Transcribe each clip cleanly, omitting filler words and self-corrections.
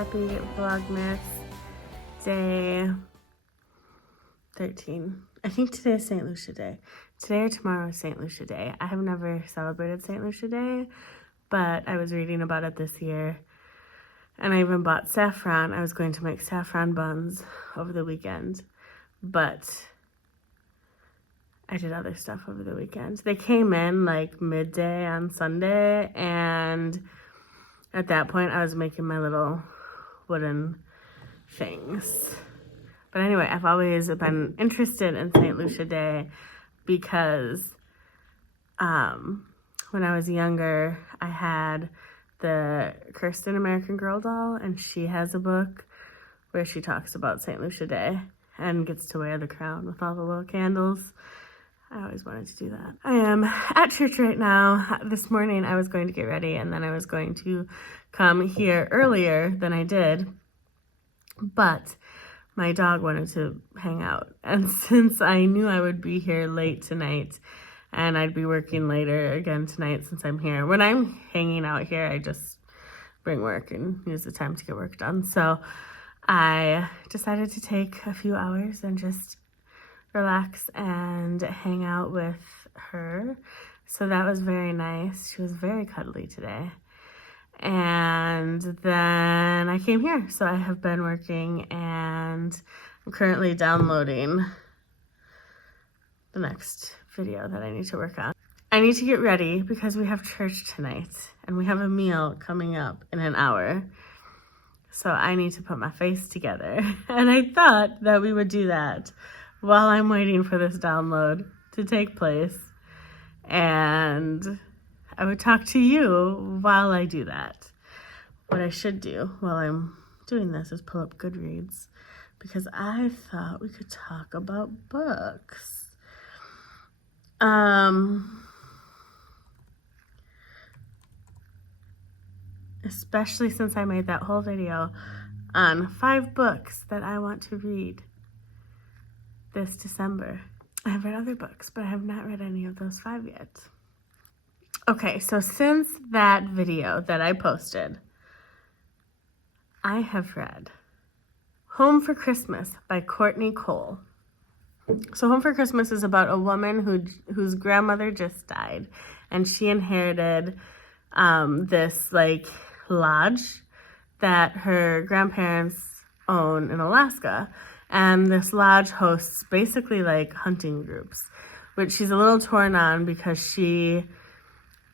Happy Vlogmas Day 13. I think today is St. Lucia Day. Today or tomorrow is St. Lucia Day. I have never celebrated St. Lucia Day, but I was reading about it this year. And I even bought saffron. I was going to make saffron buns over the weekend, but I did other stuff over the weekend. They came in like midday on Sunday, and at that point I was making my little wooden things. But anyway, I've always been interested in St. Lucia Day because when I was younger, I had the Kirsten American Girl doll, and she has a book where she talks about St. Lucia Day and gets to wear the crown with all the little candles. I always wanted to do that. I am at church right now. This morning I was going to get ready, and then I was going to come here earlier than I did, but my dog wanted to hang out. And since I knew I would be here late tonight and I'd be working later again tonight since I'm here, when I'm hanging out here, I just bring work and use the time to get work done. So I decided to take a few hours and just relax and hang out with her. So that was very nice. She was very cuddly today. And then I came here. So I have been working, and I'm currently downloading the next video that I need to work on. I need to get ready because we have church tonight and we have a meal coming up in an hour. So I need to put my face together. And I thought that we would do that while I'm waiting for this download to take place. And I would talk to you while I do that. What I should do while I'm doing this is pull up Goodreads, because I thought we could talk about books. Especially since I made that whole video on 5 books that I want to read this December. I have read other books, but I have not read any of those 5 yet. Okay, so since that video that I posted, I have read Home for Christmas by Courtney Cole. So Home for Christmas is about a woman whose grandmother just died, and she inherited this like lodge that her grandparents own in Alaska. And this lodge hosts basically like hunting groups, which she's a little torn on because she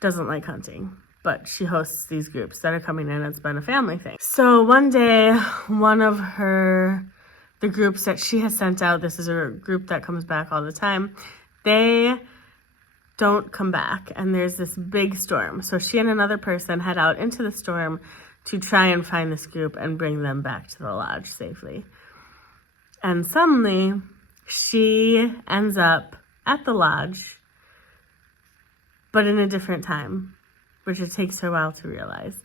doesn't like hunting, but she hosts these groups that are coming in. It's been a family thing. So one day, one of the groups that she has sent out, this is a group that comes back all the time, they don't come back, and there's this big storm. So she and another person head out into the storm to try and find this group and bring them back to the lodge safely. And suddenly, she ends up at the lodge, but in a different time, which it takes her a while to realize.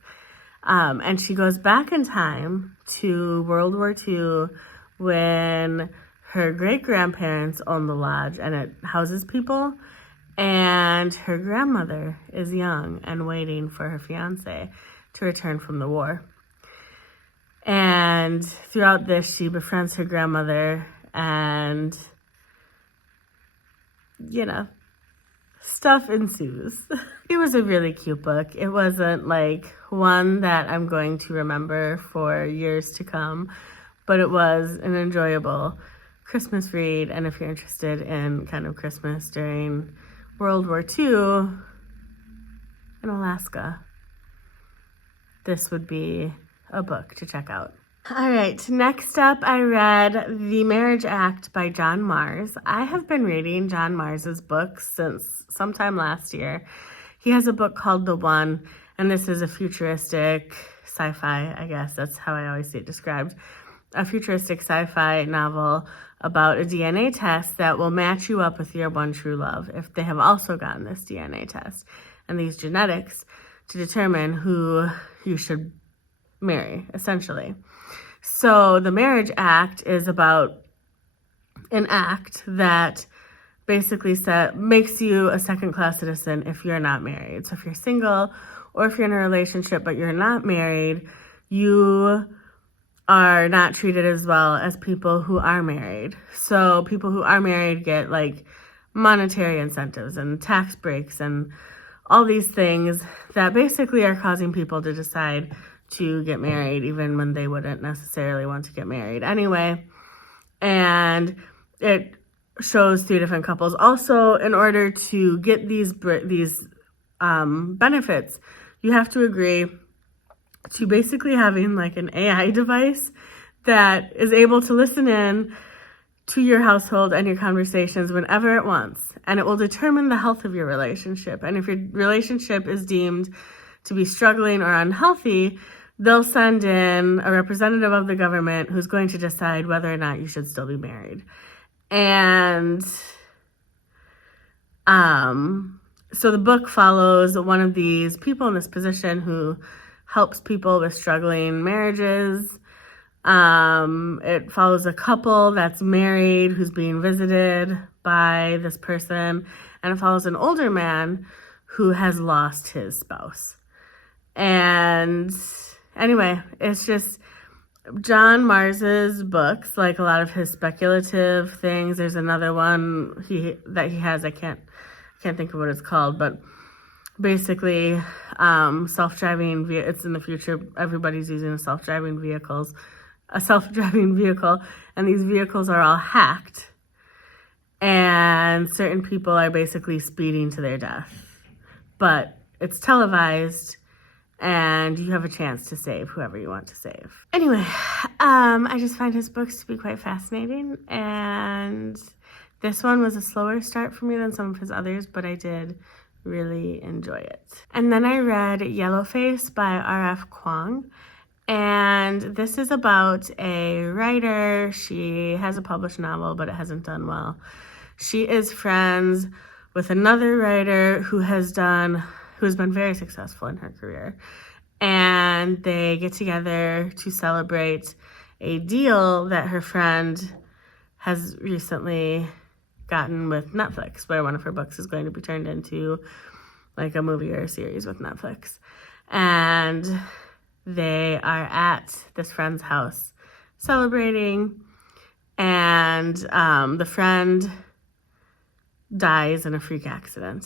And she goes back in time to World War II when her great-grandparents owned the lodge, and it houses people. And her grandmother is young and waiting for her fiance to return from the war. And throughout this, she befriends her grandmother, and, you know, stuff ensues. It was a really cute book. It wasn't like one that I'm going to remember for years to come, but it was an enjoyable Christmas read. And if you're interested in kind of Christmas during World War II in Alaska, this would be a book to check out. All right, next up, I read The Marriage Act by John Mars. I have been reading John Mars's books since sometime last year. He has a book called The One, and this is a futuristic sci-fi, I guess that's how I always see it described, a futuristic sci-fi novel about a DNA test that will match you up with your one true love if they have also gotten this DNA test and these genetics to determine who you should marry, essentially. So the Marriage Act is about an act that basically makes you a second-class citizen if you're not married. So if you're single or if you're in a relationship but you're not married, you are not treated as well as people who are married. So people who are married get like monetary incentives and tax breaks and all these things that basically are causing people to decide to get married even when they wouldn't necessarily want to get married anyway. And it shows 3 different couples. Also, in order to get these benefits, you have to agree to basically having like an AI device that is able to listen in to your household and your conversations whenever it wants. And it will determine the health of your relationship. And if your relationship is deemed to be struggling or unhealthy, they'll send in a representative of the government who's going to decide whether or not you should still be married. And so the book follows one of these people in this position who helps people with struggling marriages. It follows a couple that's married who's being visited by this person, and it follows an older man who has lost his spouse. And anyway, it's just John Mars's books, like a lot of his speculative things. There's another one that he has. I can't think of what it's called, but basically, self-driving. It's in the future. Everybody's using a self-driving vehicle, and these vehicles are all hacked, and certain people are basically speeding to their death. But it's televised, and you have a chance to save whoever you want to save. Anyway, I just find his books to be quite fascinating, and this one was a slower start for me than some of his others, but I did really enjoy it. And then I read Yellowface by R.F. Kuang, and this is about a writer. She has a published novel, but it hasn't done well. She is friends with another writer who has been very successful in her career. And they get together to celebrate a deal that her friend has recently gotten with Netflix, where one of her books is going to be turned into like a movie or a series with Netflix. And they are at this friend's house celebrating, and the friend dies in a freak accident.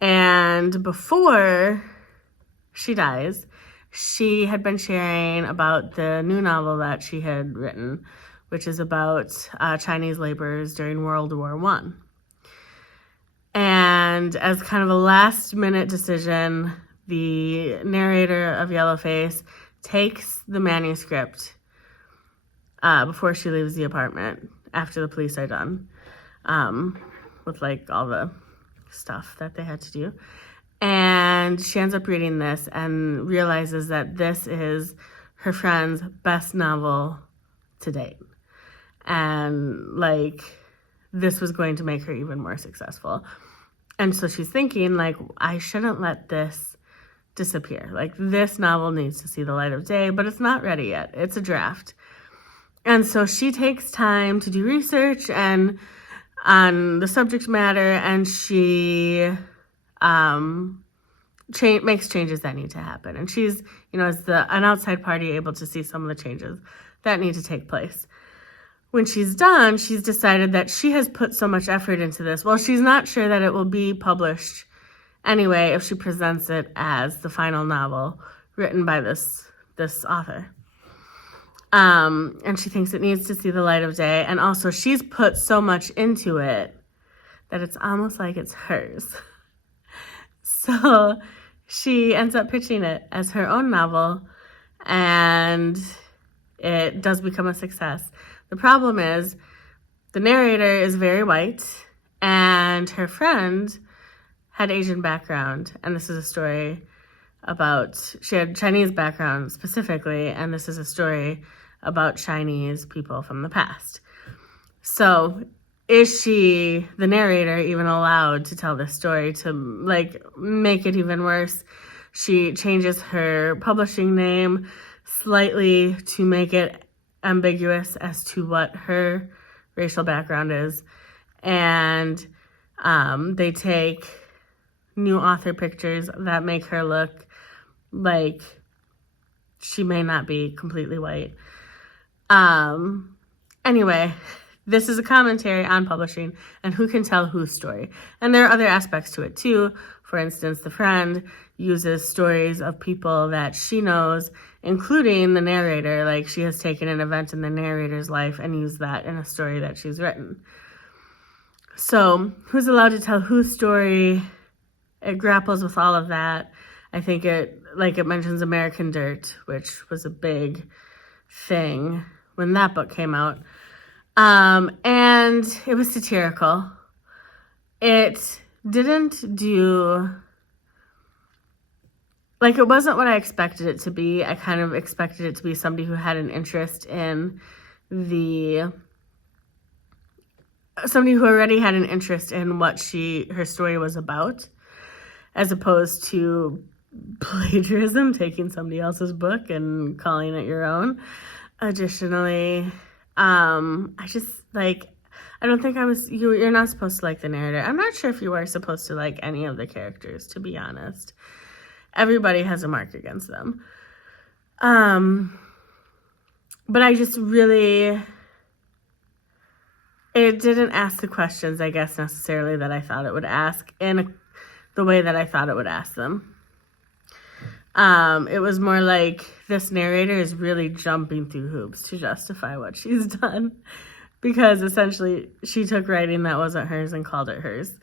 And before she dies, she had been sharing about the new novel that she had written, which is about Chinese laborers during World War I. And as kind of a last-minute decision, the narrator of Yellowface takes the manuscript before she leaves the apartment, after the police are done, with like all the stuff that they had to do. And she ends up reading this and realizes that this is her friend's best novel to date. And like, this was going to make her even more successful. And so she's thinking, like, I shouldn't let this disappear. Like, this novel needs to see the light of day, but it's not ready yet. It's a draft. And so she takes time to do research and on the subject matter, and she makes changes that need to happen. And she's, as an outside party, able to see some of the changes that need to take place. When she's done, she's decided that she has put so much effort into this. Well, she's not sure that it will be published anyway if she presents it as the final novel written by this author. And she thinks it needs to see the light of day. And also, she's put so much into it that it's almost like it's hers. So she ends up pitching it as her own novel, and it does become a success. The problem is the narrator is very white, and her friend had Asian background. And this is a story about, she had Chinese background specifically, and this is a story about Chinese people from the past. So is she, the narrator, even allowed to tell this story to like make it even worse? She changes her publishing name slightly to make it ambiguous as to what her racial background is. And they take new author pictures that make her look like she may not be completely white. Anyway, this is a commentary on publishing and who can tell whose story. And there are other aspects to it too. For instance, the friend uses stories of people that she knows, including the narrator. Like, she has taken an event in the narrator's life and used that in a story that she's written. So who's allowed to tell whose story? It grapples with all of that. I think it mentions American Dirt, which was a big thing when that book came out. And it was satirical. It didn't do, like, it wasn't what I expected it to be. I kind of expected it to be somebody who had an interest in somebody who already had an interest in what her story was about, as opposed to plagiarism, taking somebody else's book and calling it your own. Additionally, I don't think you're not supposed to like the narrator. I'm not sure if you are supposed to like any of the characters, to be honest. Everybody has a mark against them. But I just really, it didn't ask the questions, I guess, necessarily that I thought it would ask in the way that I thought it would ask them. It was more like this narrator is really jumping through hoops to justify what she's done, because essentially she took writing that wasn't hers and called it hers.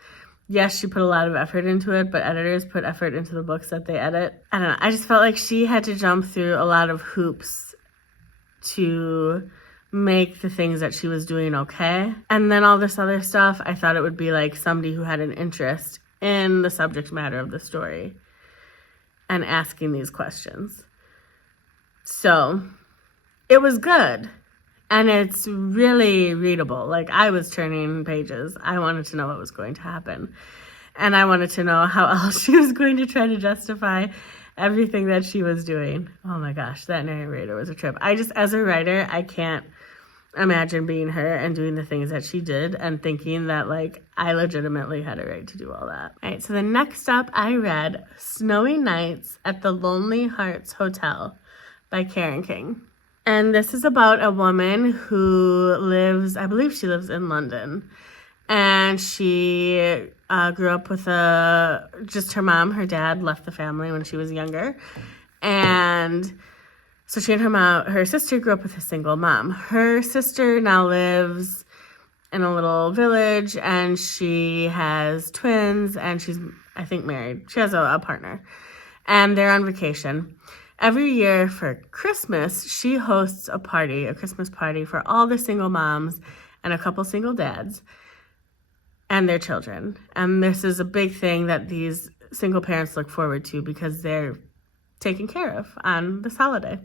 Yes, she put a lot of effort into it, but editors put effort into the books that they edit. I don't know. I just felt like she had to jump through a lot of hoops to make the things that she was doing okay. And then all this other stuff, I thought it would be like somebody who had an interest in the subject matter of the story and asking these questions. So it was good. And it's really readable. Like, I was turning pages. I wanted to know what was going to happen. And I wanted to know how else she was going to try to justify everything that she was doing. Oh my gosh, that narrator was a trip. As a writer, I can't imagine being her and doing the things that she did and thinking that, like, I legitimately had a right to do all that. All right, so the next up, I read Snowy Nights at the Lonely Hearts Hotel by Karen King. And this is about a woman who I believe she lives in London. And she grew up with just her mom. Her dad left the family when she was younger. And so she and her sister grew up with a single mom. Her sister now lives in a little village, and she has twins, and she's, I think, married. She has a partner. And they're on vacation. Every year for Christmas, she hosts a Christmas party for all the single moms and a couple single dads and their children. And this is a big thing that these single parents look forward to because they're taken care of on this holiday.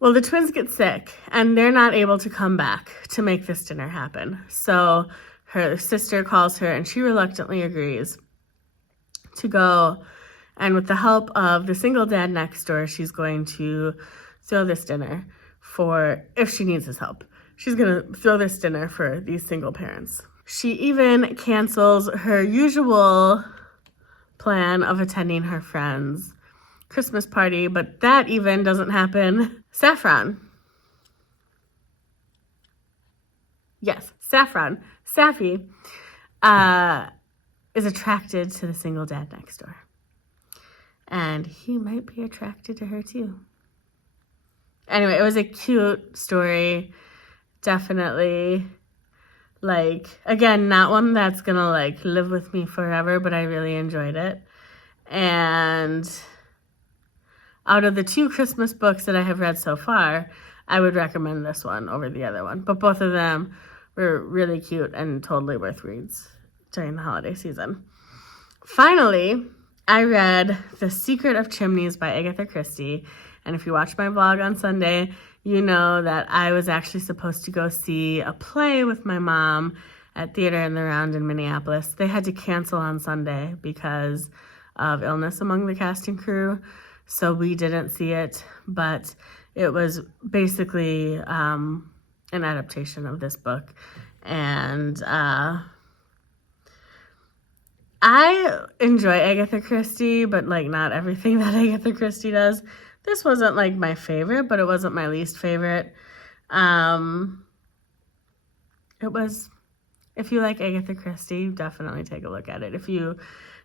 Well, the twins get sick and they're not able to come back to make this dinner happen. So her sister calls her and she reluctantly agrees to go. And with the help of the single dad next door, she's going to throw this dinner if she needs his help. She's going to throw this dinner for these single parents. She even cancels her usual plan of attending her friend's Christmas party, but that even doesn't happen. Saffron. Yes, Saffron. Safi is attracted to the single dad next door. And he might be attracted to her too. Anyway, it was a cute story. Definitely, again, not one that's gonna live with me forever, but I really enjoyed it. And out of the 2 Christmas books that I have read so far, I would recommend this one over the other one. But both of them were really cute and totally worth reads during the holiday season. Finally, I read The Secret of Chimneys by Agatha Christie. And if you watched my vlog on Sunday, you know that I was actually supposed to go see a play with my mom at Theater in the Round in Minneapolis. They had to cancel on Sunday because of illness among the cast and crew. So we didn't see it, but it was basically an adaptation of this book. And I enjoy Agatha Christie, but like not everything that Agatha Christie does. This wasn't like my favorite, but it wasn't my least favorite. It was, if you like Agatha Christie, definitely take a look at it. If you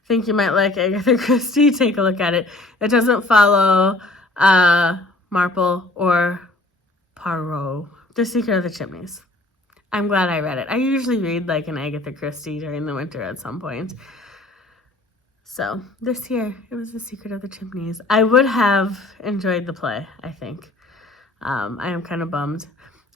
think you might like Agatha Christie, take a look at it. It doesn't follow Marple or Poirot, The Secret of the Chimneys. I'm glad I read it. I usually read like an Agatha Christie during the winter at some point. So this year, it was The Secret of the Chimneys. I would have enjoyed the play, I think. I am kind of bummed.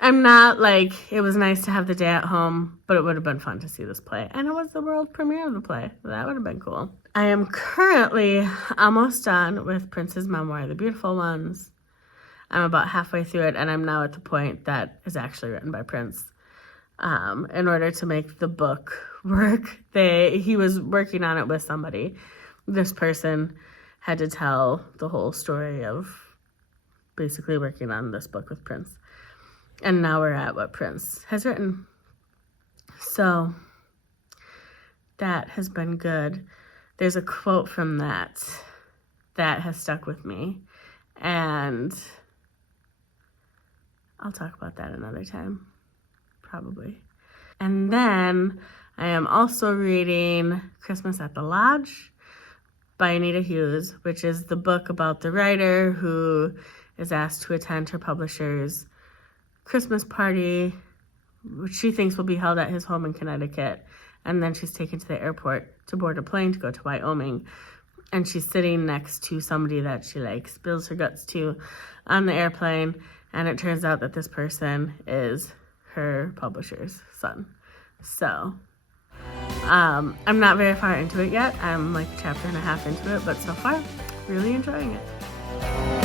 I'm not like, it was nice to have the day at home, but it would have been fun to see this play. And it was the world premiere of the play. That would have been cool. I am currently almost done with Prince's memoir, The Beautiful Ones. I'm about halfway through it, and I'm now at the point that is actually written by Prince. In order to make the book work, he was working on it with somebody. This person had to tell the whole story of basically working on this book with Prince. And now we're at what Prince has written. So that has been good. There's a quote from that has stuck with me. And I'll talk about that another time, probably. And then I am also reading Christmas at the Lodge by Anita Hughes, which is the book about the writer who is asked to attend her publisher's Christmas party, which she thinks will be held at his home in Connecticut. And then she's taken to the airport to board a plane to go to Wyoming. And she's sitting next to somebody that she like spills her guts to on the airplane. And it turns out that this person is her publisher's son. So I'm not very far into it yet. I'm like a chapter and a half into it, but so far, really enjoying it.